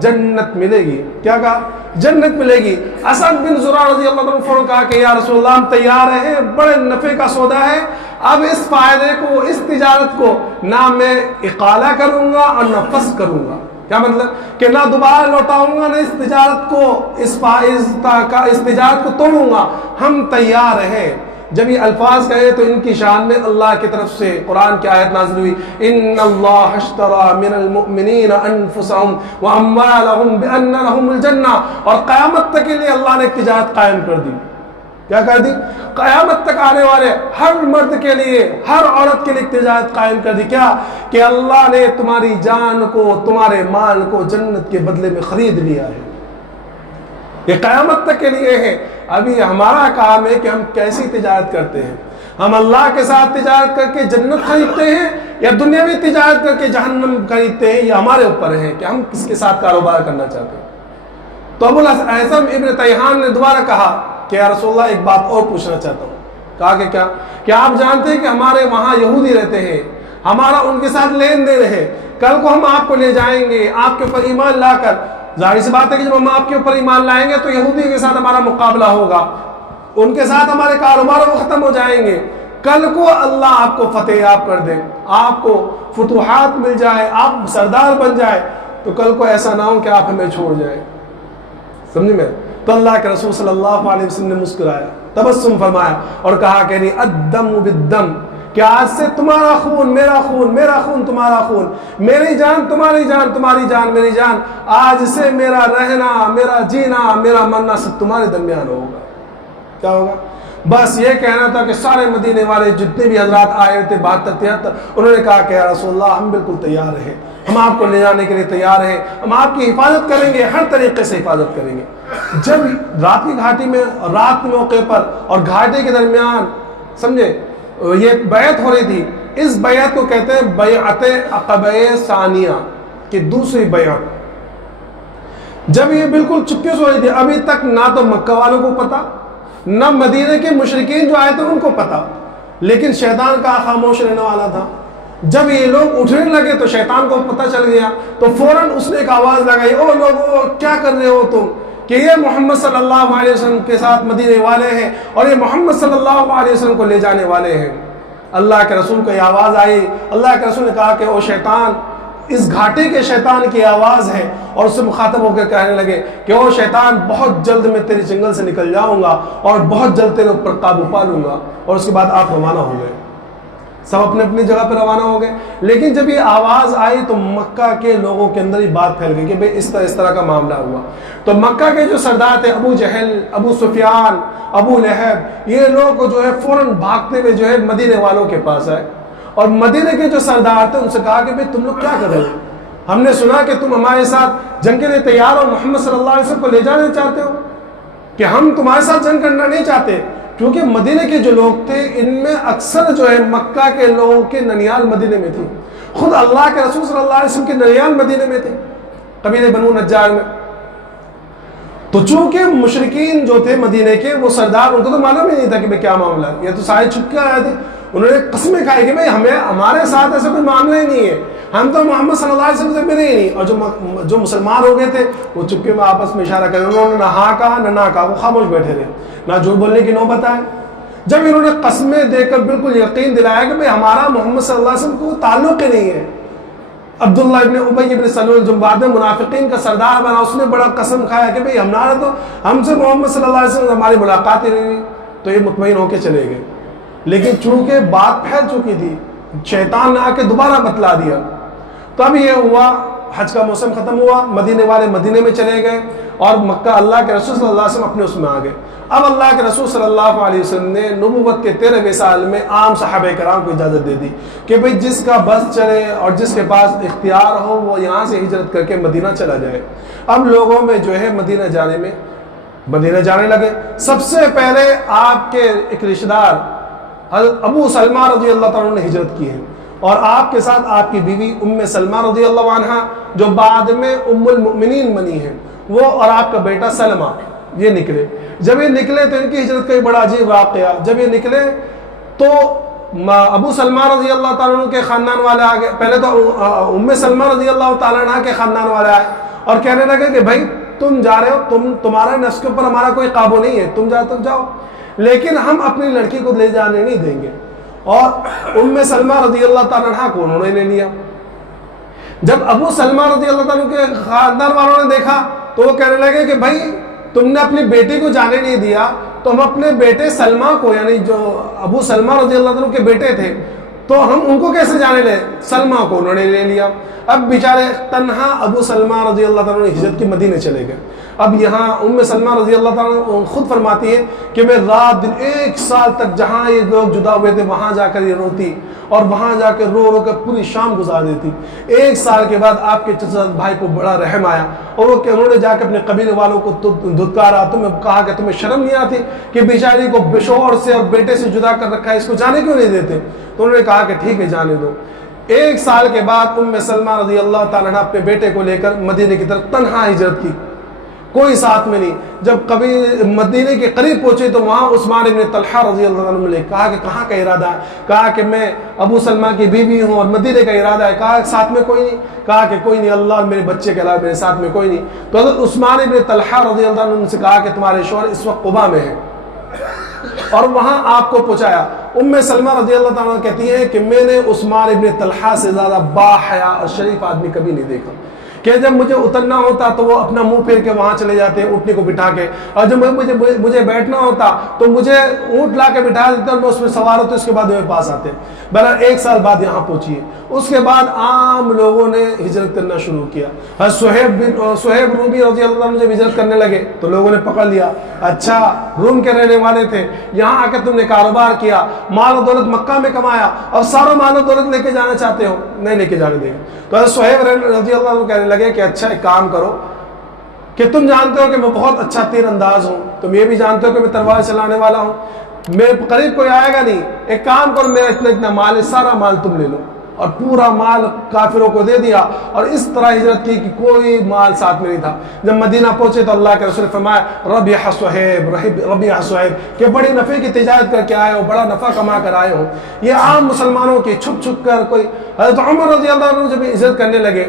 جنت ملے گی. کیا کہا؟ جنت ملے گی. اسعد بن زرارہ رضی اللہ عنہ نے فوراً کہا کہ یا رسول اللہ، ہم تیار ہیں، بڑے نفع کا سودا ہے. اب اس فائدے کو، اس تجارت کو نہ میں اقالہ کروں گا اور نہ فسخ کروں گا. کیا مطلب؟ کہ نہ دوبارہ لوٹاؤں گا، نہ اس تجارت کو توڑوں گا. ہم تیار ہیں. جب یہ الفاظ کہے تو ان کی شان میں اللہ کی طرف سے قرآن کی آیت نازل ہوئی، ان اللہ اشترى من المؤمنین انفسهم واموالهم بان لهم الجنہ. اور قیامت تک کے لیے اللہ نے ایک تجارت قائم کر دی. کیا کر دی؟ قیامت تک آنے والے ہر مرد کے لیے، ہر عورت کے لیے ایک تجارت قائم کر دی. کیا؟ کہ اللہ نے تمہاری جان کو، تمہارے مال کو جنت کے بدلے میں خرید لیا ہے. یہ قیامت تک کے لیے ہے. ابھی ہمارا کام ہے کہ ہم کیسی تجارت کرتے ہیں. ہم اللہ کے ساتھ تجارت کر کے جنت خریدتے ہیں یا دنیاوی تجارت کر کے جہنم خریدتے ہیں، یہ ہمارے اوپر ہے کہ ہم کس کے ساتھ کاروبار کرنا چاہتے ہیں. تو ابو الحیثم ابن تیہان نے دوبارہ کہا کہ یا رسول اللہ، ایک بات اور پوچھنا چاہتا ہوں. کہا کہ کیا؟ کہ آپ جانتے ہیں کہ ہمارے وہاں یہودی رہتے ہیں، ہمارا ان کے ساتھ لین دین ہے. کل کو ہم آپ کو لے جائیں گے، آپ کے اوپر ایمان لا کر. ظاہر سی بات ہے کہ جب ہم آپ کے اوپر ایمان لائیں گے تو یہودی کے ساتھ ہمارا مقابلہ ہوگا، ان کے ساتھ ہمارے کاروبار وہ ختم ہو جائیں گے. کل کو اللہ آپ کو فتح یاب کر دے، آپ کو فتوحات مل جائے، آپ سردار بن جائے، تو کل کو ایسا نہ ہو کہ آپ ہمیں چھوڑ جائیں. سمجھ میں؟ تو اللہ کے رسول صلی اللہ علیہ وسلم نے مسکرایا، تبسم فرمایا اور کہا کہ نہیں، الدم بالدم، کہ آج سے تمہارا خون میرا خون، میرا خون تمہارا خون، میری جان تمہاری جان، تمہاری جان میری جان. آج سے میرا رہنا، میرا جینا، میرا مرنا سب تمہارے درمیان ہوگا. کیا ہوگا؟ بس یہ کہنا تھا کہ سارے مدینے والے جتنے بھی حضرات آئے تھے 72-73، انہوں نے کہا کہ یا رسول اللہ، ہم بالکل تیار ہیں، ہم آپ کو لے جانے کے لیے تیار ہیں، ہم آپ کی حفاظت کریں گے، ہر طریقے سے حفاظت کریں گے. جب رات کی گھاٹی میں، رات کے موقع پر اور گھاٹی کے درمیان، سمجھے، یہ بیعت ہو رہی تھی، اس بیعت کو کہتے ہیں بیعت عقبہ ثانیہ، کہ دوسری بیعت. جب یہ بالکل چپکے سے ہو رہی تھی، ابھی تک نہ تو مکہ والوں کو پتا، نہ مدینے کے مشرکین جو آئے تھے ان کو پتا، لیکن شیطان کا خاموش رہنے والا تھا. جب یہ لوگ اٹھنے لگے تو شیطان کو پتہ چل گیا، تو فوراً اس نے ایک آواز لگائی، او لوگو، کیا کر رہے ہو تم؟ کہ یہ محمد صلی اللہ علیہ وسلم کے ساتھ مدینے والے ہیں اور یہ محمد صلی اللہ علیہ وسلم کو لے جانے والے ہیں. اللہ کے رسول کو یہ آواز آئی. اللہ کے رسول نے کہا کہ او شیطان، اس گھاٹی کے شیطان کی آواز ہے، اور اس سے مخاطب ہو کر کہنے لگے کہ او شیطان، بہت جلد میں تیرے جنگل سے نکل جاؤں گا اور بہت جلد تیرے اوپر قابو پا لوں گا. اور اس کے بعد آپ روانہ ہو گئے، سب اپنے اپنی جگہ پہ روانہ ہو گئے. لیکن جب یہ آواز آئی تو مکہ کے لوگوں کے اندر یہ بات پھیل گئی کہ بھئی اس طرح کا معاملہ ہوا. تو مکہ کے جو سردار تھے، ابو جہل، ابو سفیان، ابو لہب، یہ لوگ جو ہے فوراً بھاگتے ہوئے جو ہے مدینے والوں کے پاس آئے، اور مدینے کے جو سردار تھے ان سے کہا کہ بھئی تم لوگ کیا کر رہے ہو؟ ہم نے سنا کہ تم ہمارے ساتھ جنگ کے لیے تیار ہو، محمد صلی اللہ علیہ وسلم کو لے جانے چاہتے ہو. کہ ہم تمہارے ساتھ جنگ کرنا نہیں چاہتے، کیونکہ مدینے کے جو لوگ تھے ان میں اکثر جو ہے مکہ کے لوگوں کے ننیال مدینے میں تھی. خود اللہ کے رسول صلی اللہ علیہ وسلم کے ننیال مدینے میں تھے، قبیلہ بنو نجار میں. تو چونکہ مشرکین جو تھے مدینے کے، وہ سردار، ان کو تو معلوم ہی نہیں تھا کہ کیا معاملہ ہے. یہ تو سارے چھپ کے آئے تھے. انہوں نے قسمیں کھائی کہ ہمارے ساتھ ایسا کوئی معاملہ ہی نہیں ہے، ہم تو محمد صلی اللہ علیہ وسلم سے ملے ہی نہیں. اور جو مسلمان ہو گئے تھے وہ چپکے میں آپس میں اشارہ کرے، انہوں نے نہ ہاں کہا نہ نہ کہا، وہ خاموش بیٹھے رہے، نہ جھوٹ بولنے کی نوبت آئے. جب انہوں نے قسمیں دے کر بالکل یقین دلایا کہ ہمارا محمد صلی اللہ علیہ وسلم کو تعلق ہی نہیں ہے. عبداللہ ابن ابی ابن سلول جو بعد میں منافقین کا سردار بنا، اس نے بڑا قسم کھایا کہ ہمارا تو ہم سے محمد صلی اللہ علیہ وسلم ہماری ملاقات ہی نہیں ہوئی. تو یہ مطمئن ہو کے چلے گئے. لیکن چونکہ بات پھیل چکی تھی، شیطان نے آ کے دوبارہ بتلا دیا. تو اب یہ ہوا حج کا موسم ختم ہوا، مدینے والے مدینے میں چلے گئے اور مکہ اللہ کے رسول صلی اللہ علیہ وسلم اپنے اس میں آ گئے۔ اب اللہ کے رسول صلی اللہ علیہ وسلم نے نبوت کے 13ویں سال میں عام صحابہ کرام کو اجازت دے دی کہ بھئی جس کا بس چلے اور جس کے پاس اختیار ہو وہ یہاں سے ہجرت کر کے مدینہ چلا جائے۔ اب لوگوں میں جو ہے مدینہ جانے لگے۔ سب سے پہلے آپ کے ایک رشتہ دار حضرت ابو سلمہ رضی اللہ تعالیٰ نے ہجرت کی ہے، اور آپ کے ساتھ آپ کی بیوی ام سلمہ رضی اللہ عنہا جو بعد میں ام المؤمنین بنی ہیں، وہ اور آپ کا بیٹا سلمہ یہ نکلے۔ جب یہ نکلے تو ان کی ہجرت کا ایک بڑا عجیب واقعہ، جب یہ نکلے تو ابو سلمہ رضی اللہ تعالیٰ عنہ کے خاندان والے آگے، پہلے تو ام سلمہ رضی اللہ تعالیٰ عنہ کے خاندان والے آئے اور کہنے لگے کہ بھائی تم جا رہے ہو، تمہارے نفس کے اوپر ہمارا کوئی قابو نہیں ہے، تم جاؤ، لیکن ہم اپنی لڑکی کو لے جانے نہیں دیں گے۔ اور ام سلمہ رضی اللہ تعالیٰ عنہ کو انہوں نے لے لیا۔ جب ابو سلمہ رضی اللہ تعالیٰ عنہ کے خاندان والوں نے دیکھا تو وہ کہنے لگے کہ بھائی تم نے اپنی بیٹی کو جانے نہیں دیا تو ہم اپنے بیٹے سلمہ کو، یعنی جو ابو سلمہ رضی اللہ عنہ کے بیٹے تھے، تو ہم ان کو کیسے جانے لیں؟ سلمہ کو انہوں نے لے لیا۔ اب بیچارے تنہا ابو سلمہ رضی اللہ تعالیٰ عنہ ہجرت کی مدینے چلے گئے۔ اب یہاں ام سلمہ رضی اللہ تعالیٰ عنہ خود فرماتی ہے کہ میں رات دن 1 سال تک جہاں یہ لوگ جدا ہوئے تھے وہاں جا کر یہ روتی اور وہاں جا کے رو کر پوری شام گزار دیتی۔ 1 سال کے بعد آپ کے چچا بھائی کو بڑا رحم آیا اور انہوں نے جا کے اپنے قبیلے والوں کو دھتکارا، تمہیں کہا کہ تمہیں شرم نہیں آتی کہ بیچاری کو بشور سے اور بیٹے سے جدا کر رکھا ہے، اس کو جانے کیوں نہیں دیتے؟ تو انہوں نے کہا کہ ٹھیک ہے جانے دو۔ 1 سال کے بعد ام سلمہ رضی اللہ تعالیٰ عنہ اپنے بیٹے کو لے کر مدینے کی طرف تنہا ہجرت کی، کوئی ساتھ میں نہیں۔ جب کبھی مدینے کے قریب پہنچے تو وہاں عثمان ابن طلحہ رضی اللہ عنہ نے کہا کہ کہاں کا ارادہ ہے؟ کہا کہ میں ابو سلمہ کی بیوی ہوں اور مدینے کا ارادہ ہے۔ کہا ساتھ میں کوئی نہیں؟ کہا کہ کوئی نہیں، اللہ اور میرے بچے کے علاوہ میرے ساتھ میں کوئی نہیں۔ تو حضرت عثمان ابن طلحہ رضی اللہ عنہ سے کہا کہ تمہارے شوہر اس وقت قباء میں ہیں، اور وہاں آپ کو پہنچایا۔ ام سلمہ رضی اللہ تعالیٰ کہتی ہے کہ میں نے عثمان ابن طلحہ سے زیادہ باحیا اور شریف آدمی کبھی نہیں دیکھا کہ جب مجھے اترنا ہوتا تو وہ اپنا منہ پھیر کے وہاں چلے جاتے اونٹنی کو بٹھا کے، اور جب مجھے بیٹھنا ہوتا تو مجھے اونٹ لا کے بٹھا دیتے اور میں اس میں سوار ہوتا، اس کے بعد میرے پاس آتے۔ بہرحال 1 سال بعد یہاں پہنچی ہے۔ اس کے بعد عام لوگوں نے ہجرت کرنا شروع کیا۔ صہیب رومی رضی اللہ عنہ جب ہجرت کرنے لگے تو لوگوں نے پکڑ لیا، اچھا روم کے رہنے والے تھے، یہاں آ کے تم نے کاروبار کیا، مال و دولت مکہ میں کمایا اور سارا مال و دولت لے کے جانا چاہتے ہو، نہیں لے کے جانے دیں گے۔ تو صہیب رضی اللہ عنہ کہنے لگے کہ اچھا ایک کام کرو کہ تم جانتے ہو کہ میں بہت اچھا تیر انداز ہوں، تم یہ بھی جانتے ہو کہ میں تلوار چلانے والا ہوں، میرے قریب کوئی آئے گا نہیں، ایک کام کرو میرا اتنا مال ہے، سارا مال تم لے لو، اور پورا مال کافروں کو دے دیا، اور اس طرح ہجرت کی کہ کوئی مال ساتھ میں نہیں تھا۔ جب مدینہ پہنچے تو اللہ کے رسول نے فرمایا ربیح صہیب کہ بڑی نفع کی تجارت کر کے آئے ہو، بڑا نفع کما کر آئے ہو۔ یہ عام مسلمانوں کی چھپ چھپ کر کوئی حضرت عمر رضی اللہ عنہ جب ہجرت کرنے لگے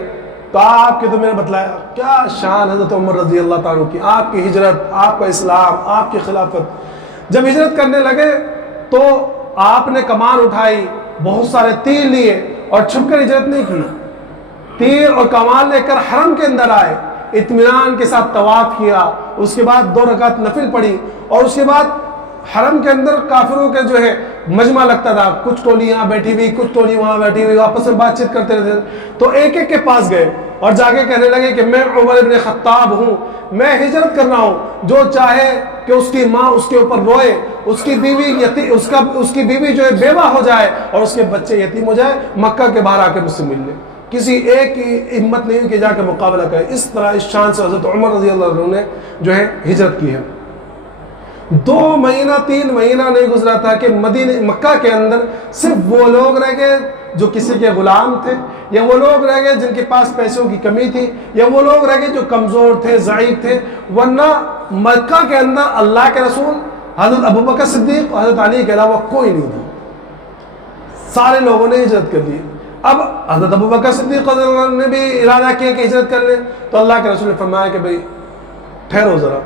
تو آپ کے تو میں نے بتلایا کیا شان حضرت عمر رضی اللہ تعالیٰ کی، آپ کی ہجرت، آپ کا اسلام، آپ کی خلافت۔ جب ہجرت کرنے لگے تو آپ نے کمان اٹھائی، بہت سارے تیر لیے اور چھپ کر ہجرت نہیں کی، تیر اور کمان لے کر حرم کے اندر آئے، اطمینان کے ساتھ طواف کیا، اس کے بعد 2 رکعت نفل پڑھی، اور اس کے بعد حرم کے اندر کافروں کے جو ہے مجمع لگتا تھا، کچھ ٹولی یہاں بیٹھی ہوئی، کچھ ٹولی وہاں بیٹھی ہوئی، آپس میں بات چیت کرتے رہتے، تو ایک ایک کے پاس گئے اور جا کے کہنے لگے کہ میں عمر ابن خطاب ہوں، میں ہجرت کر رہا ہوں، جو چاہے کہ اس کی ماں اس کے اوپر روئے، اس کی بیوی جو ہے بیوہ ہو جائے اور اس کے بچے یتیم ہو جائے، مکہ کے باہر آ کے مجھ سے مل لے۔ کسی ایک کی ہمت نہیں ہوئی کہ جا کے مقابلہ کرے۔ اس طرح اس شان سے حضرت عمر رضی اللہ عنہ نے جو ہے ہجرت کی ہے۔ 2 مہینہ 3 مہینہ نہیں گزرا تھا کہ مکہ کے اندر صرف وہ لوگ رہ گئے جو کسی کے غلام تھے، یا وہ لوگ رہ گئے جن کے پاس پیسوں کی کمی تھی، یا وہ لوگ رہ گئے جو کمزور تھے، ضعیف تھے، ورنہ مکہ کے اندر اللہ کے رسول، حضرت ابوبکر صدیق اور حضرت علی کے علاوہ کوئی نہیں تھا، سارے لوگوں نے ہجرت کر لی۔ اب حضرت ابوبکر صدیق رضی اللہ عنہ نے بھی ارادہ کیا کہ ہجرت کر لیں، تو اللہ کے رسول نے فرمایا کہ بھئی ٹھہرو ذرا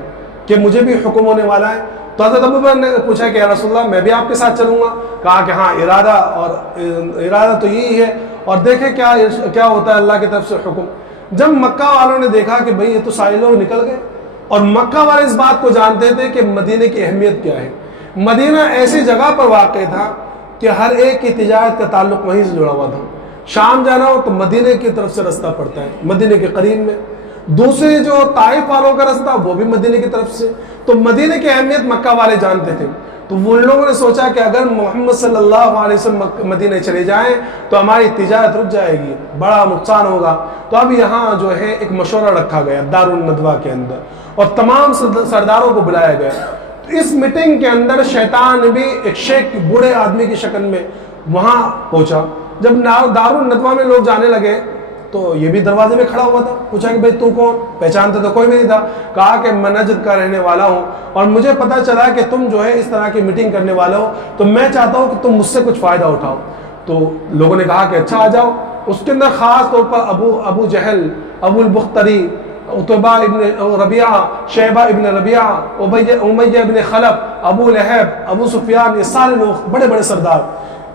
کہ مجھے بھی حکم ہونے والا ہے۔ تو حضرت ابوبکر نے پوچھا کہ یا رسول اللہ میں بھی آپ کے ساتھ چلوں گا؟ کہا کہ ہاں ارادہ تو یہی ہے، اور دیکھیں کیا ہوتا ہے اللہ کی طرف سے حکم۔ جب مکہ والوں نے دیکھا کہ بھئی یہ تو سارے لوگ نکل گئے، اور مکہ والے اس بات کو جانتے تھے کہ مدینے کی اہمیت کیا ہے، مدینہ ایسی جگہ پر واقع تھا کہ ہر ایک کی تجارت کا تعلق وہیں سے جڑا ہوا تھا۔ شام جانا ہو تو مدینے کی طرف سے راستہ پڑتا ہے، مدینے کے قریب میں. دوسرے جو طائف والوں کا راستہ وہ بھی مدینے کی طرف سے. تو مدینے کی اہمیت مکہ والے جانتے تھے. تو ان لوگوں نے سوچا کہ اگر محمد صلی اللہ علیہ وسلم مدینے چلے جائیں تو ہماری تجارت رک جائے گی، بڑا نقصان ہوگا. تو اب یہاں جو ہے ایک مشورہ رکھا گیا دار الندوہ کے اندر، اور تمام سرداروں کو بلایا گیا. اس میٹنگ کے اندر شیطان بھی ایک شیخ بوڑھے آدمی کی شکل میں وہاں پہنچا. جب دار الندوہ میں لوگ جانے لگے تو یہ بھی دروازے میں کھڑا ہوا تھا. پوچھا کہ بھئی تو کون؟ پہچانتے تو کوئی بھی نہیں تھا. کہا کہ میں نجد کا رہنے والا ہوں اور مجھے پتا چلا کہ تم جو ہے اس طرح کی میٹنگ کرنے والا ہو، تو میں چاہتا ہوں کہ تم مجھ سے کچھ فائدہ اٹھاؤ. تو لوگوں نے کہا کہ اچھا آ جاؤ. اس کے اندر خاص طور پر ابو جہل، ابو البختری، عتبہ ابن ربیعہ، شیبہ ابن ربیعہ، امیہ ابن خلف، ابو لہب، ابو سفیان، یہ سارے لوگ بڑے بڑے سردار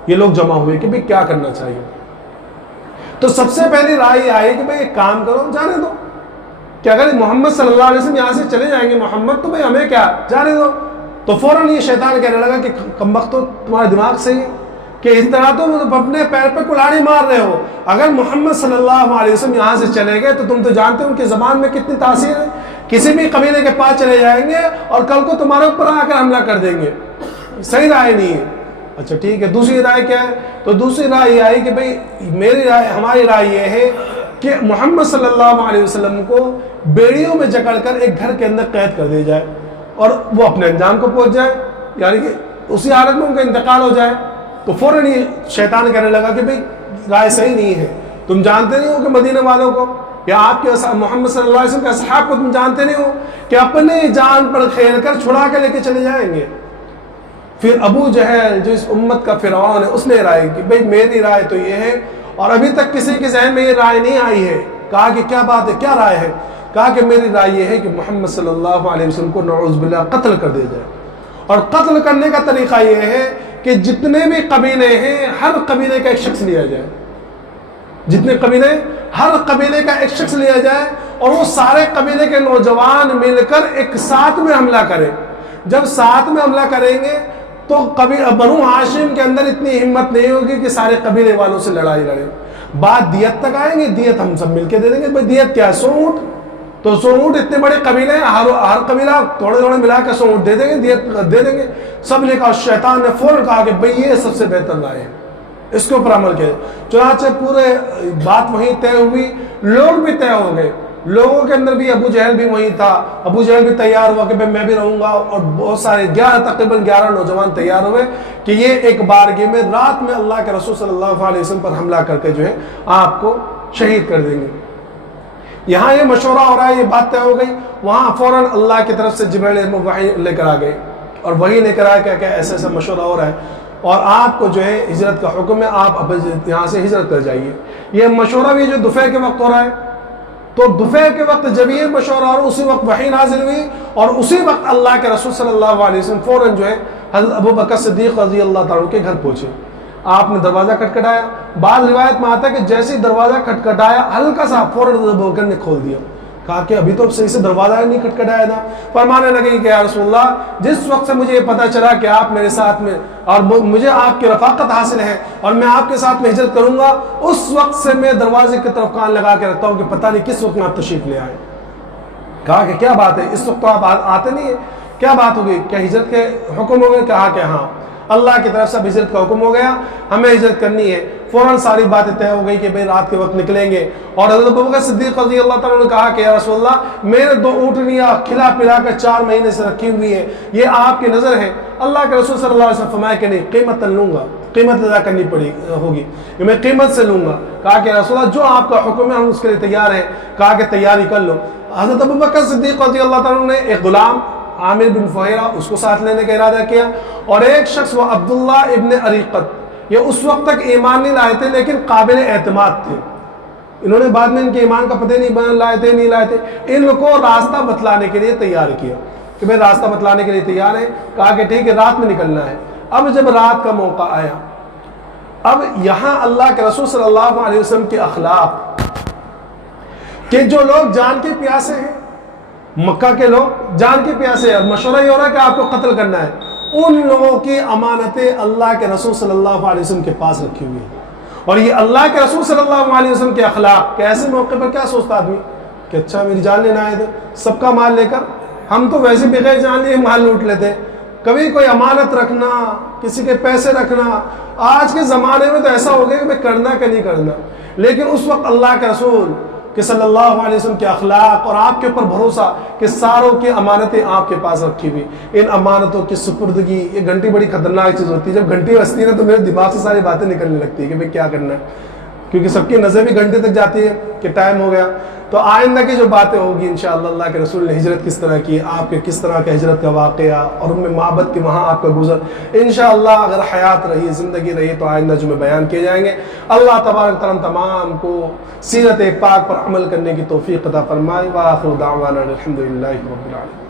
یہ لوگ جمع ہوئے کہ بھئی کیا کرنا چاہیے. تو سب سے پہلی رائے یہ آئی کہ بھئی ایک کام کرو، جانے دو کہ اگر محمد صلی اللہ علیہ وسلم یہاں سے چلے جائیں گے محمد، تو بھئی ہمیں کیا، جانے دو. تو فوراً یہ شیطان کہنے لگا کہ کمبخت تو تمہارا دماغ صحیح ہے کہ اس طرح تو اپنے پیر پہ کلاڑی مار رہے ہو. اگر محمد صلی اللہ علیہ وسلم یہاں سے چلے گئے تو تم تو جانتے ہو ان کی زبان میں کتنی تاثیر ہے. کسی بھی قبیلے کے پاس چلے جائیں گے اور کل کو تمہارے اوپر آ کر حملہ کر دیں گے. صحیح رائے نہیں ہے. اچھا ٹھیک ہے، دوسری رائے کیا ہے؟ تو دوسری رائے یہ آئی کہ بھئی میری رائے، ہماری رائے یہ ہے کہ محمد صلی اللہ علیہ وسلم کو بیڑیوں میں جکڑ کر ایک گھر کے اندر قید کر دیا جائے اور وہ اپنے انجام کو پہنچ جائے، یعنی کہ اسی حالت میں ان کا انتقال ہو جائے. تو فوراً یہ شیطان کہنے لگا کہ بھئی رائے صحیح نہیں ہے. تم جانتے نہیں ہو کہ مدینہ والوں کو یا آپ کے محمد صلی اللہ علیہ وسلم کے اصحاب کو تم جانتے نہیں ہو کہ اپنے جان پر کھیل کر چھڑا کے لے کے چلے جائیں گے. پھر ابو جہل جو اس امت کا فرعون ہے، اس نے رائے کی بھئی میری رائے تو یہ ہے، اور ابھی تک کسی کے ذہن میں یہ رائے نہیں آئی ہے. کہا کہ کیا بات ہے، کیا رائے ہے؟ کہا کہ میری رائے یہ ہے کہ محمد صلی اللہ علیہ وسلم کو نعوذ باللہ قتل کر دیا جائے. اور قتل کرنے کا طریقہ یہ ہے کہ جتنے بھی قبیلے ہیں ہر قبیلے کا ایک شخص لیا جائے. جتنے قبیلے، ہر قبیلے کا ایک شخص لیا جائے اور وہ سارے قبیلے کے نوجوان مل کر ایک ساتھ میں حملہ کریں. جب ساتھ میں حملہ کریں گے تو بنو ہاشم کے اندر اتنی ہمت نہیں ہوگی کہ سارے قبیلے والوں سے لڑائی لڑیں. بات دیت تک آئیں گے، دیت ہم سب مل کے دے دیں گے. بھئی دیت کیا ہے؟ 100 اونٹ. تو 100 اونٹ اتنے بڑے قبیلے ہیں، ہر قبیلہ تھوڑے تھوڑے ملا کے 100 اونٹ دے دیں گے، دیت دے دیں گے. سب نے کہا، شیطان نے فوراً کہا کہ بھئی یہ سب سے بہتر رائے ہے، اس کے اوپر عمل کیا. چنانچہ پورے بات وہیں طے ہوئی، لوگ بھی طے ہو گئے. لوگوں کے اندر بھی ابو جہل بھی وہیں تھا. ابو جہل بھی تیار ہوا کہ میں بھی رہوں گا، اور بہت سارے تقریباً 11 نوجوان تیار ہوئے کہ یہ ایک بارگاہ میں رات میں اللہ کے رسول صلی اللہ علیہ وسلم پر حملہ کر کے جو ہے آپ کو شہید کر دیں گے. یہاں یہ مشورہ ہو رہا ہے، یہ بات طے ہو گئی. وہاں فوراً اللہ کی طرف سے جبرائیل وحی لے کر آ گئے اور وہی لے کر آیا کہ ایسا ایسا مشورہ ہو رہا ہے اور آپ کو جو ہے ہجرت کا حکم ہے، آپ اب یہاں سے ہجرت کر جائیے. یہ مشورہ بھی جو دوپہر کے وقت ہو رہا ہے، تو دوپہر کے وقت جب یہ مشورہ اور اسی وقت وحی نازل ہوئی اور اسی وقت اللہ کے رسول صلی اللہ علیہ وسلم فوراً جو ہے حضرت ابو بکر صدیق رضی اللہ تعالیٰ کے گھر پہنچے. آپ نے دروازہ کھٹکھٹایا. بعض روایت میں آتا ہے کہ جیسے ہی دروازہ کھٹکھٹایا ہلکا سا، فوراً ابو بکر نے کھول دیا. کہا کہ ابھی تو صحیح سے دروازہ نہیں کھٹکھٹایا تھا. فرمانے لگے کہ یا رسول اللہ، جس وقت سے مجھے یہ پتا چلا کہ آپ میرے ساتھ میں اور مجھے آپ کی رفاقت حاصل ہے اور میں آپ کے ساتھ میں ہجرت کروں گا، اس وقت سے میں دروازے کی طرف کان لگا کے رکھتا ہوں کہ پتہ نہیں کس وقت میں آپ تشریف لے آئے. کہا کہ کیا بات ہے، اس وقت تو آپ آتے نہیں ہیں، کیا بات ہوگی، کیا ہجرت کے حکم ہو گئے؟ کہا کہ ہاں، اللہ کی طرف سے ہجرت کا حکم ہو گیا، ہمیں ہجرت کرنی ہے. فوراً ساری باتیں طے ہو گئی کہ بھئی رات کے وقت نکلیں گے. اور حضرت ابوبکر صدیق رضی اللہ تعالیٰ نے کہا کہ یا رسول اللہ، میرے 2 اونٹنیاں کھلا پلا کر 4 مہینے سے رکھی ہوئی ہیں، یہ آپ کی نظر ہے. اللہ کے رسول صلی اللہ علیہ وسلم فرمایا کہ نہیں، قیمت لوں گا، قیمت ادا کرنی ہوگی، میں قیمت سے لوں گا. کہا کہ رسول اللہ جو آپ کا حکم ہے ہم اس کے لیے تیار ہیں. کہا کہ تیاری کر لو. حضرت ابوبکر صدیق رضی اللہ تعالیٰ نے ایک غلام عامر بن فہیرہ اس کو ساتھ لینے کا ارادہ کیا، اور ایک شخص وہ عبداللہ ابن عریقت، یہ اس وقت تک ایمان نہیں لائے تھے لیکن قابل اعتماد تھے. انہوں نے بعد میں ان کے ایمان کا پتہ نہیں لائے تھے، ان کو راستہ بتلانے کے لیے تیار کیا کہ میں راستہ بتلانے کے لیے تیار ہے. کہا کہ ٹھیک ہے، رات میں نکلنا ہے. اب جب رات کا موقع آیا، اب یہاں اللہ کے رسول صلی اللہ علیہ وسلم کے اخلاق کہ جو لوگ جان کے پیاسے ہیں، مکہ کے لوگ جان کے پیاسے ہیں، مشورہ یہ ہو رہا ہے کہ آپ کو قتل کرنا ہے، ان لوگوں کی امانتیں اللہ کے رسول صلی اللہ علیہ وسلم کے پاس رکھی ہوئی ہیں. اور یہ اللہ کے رسول صلی اللہ علیہ وسلم کے اخلاق کہ ایسے موقع پر کیا سوچتا آدمی کہ اچھا میری جان لینا آئے تھے سب کا مال لے کر، ہم تو ویسے بغیر جان لیے مال لوٹ لیتے. کبھی کوئی امانت رکھنا، کسی کے پیسے رکھنا، آج کے زمانے میں تو ایسا ہو گیا کہ بھائی کرنا کہ نہیں کرنا. لیکن اس وقت اللہ کے رسول کہ صلی اللہ علیہ وسلم کے اخلاق اور آپ کے اوپر بھروسہ کہ ساروں کی امانتیں آپ کے پاس رکھی ہوئی، ان امانتوں کی سپردگی. یہ گھنٹی بڑی خطرناک چیز ہوتی ہے، جب گھنٹی بجتی ہے نا تو میرے دماغ سے ساری باتیں نکلنے لگتی ہے کہ بھائی کیا کرنا ہے، کیونکہ سب کی نظر بھی گھنٹے تک جاتی ہے کہ ٹائم ہو گیا. تو آئندہ کی جو باتیں ہوگی انشاءاللہ اللہ کے رسول نے ہجرت کس طرح کی، آپ کے کس طرح کا ہجرت کا واقعہ اور ان میں معبد کے وہاں آپ کا گزر، انشاءاللہ اگر حیات رہی، زندگی رہی تو آئندہ جو میں بیان کیے جائیں گے. اللہ تبارک تعالیٰ تمام کو سیرت پاک پر عمل کرنے کی توفیق عطا فرمائے. وآخر دعوانا الحمدللہ رب العالمین.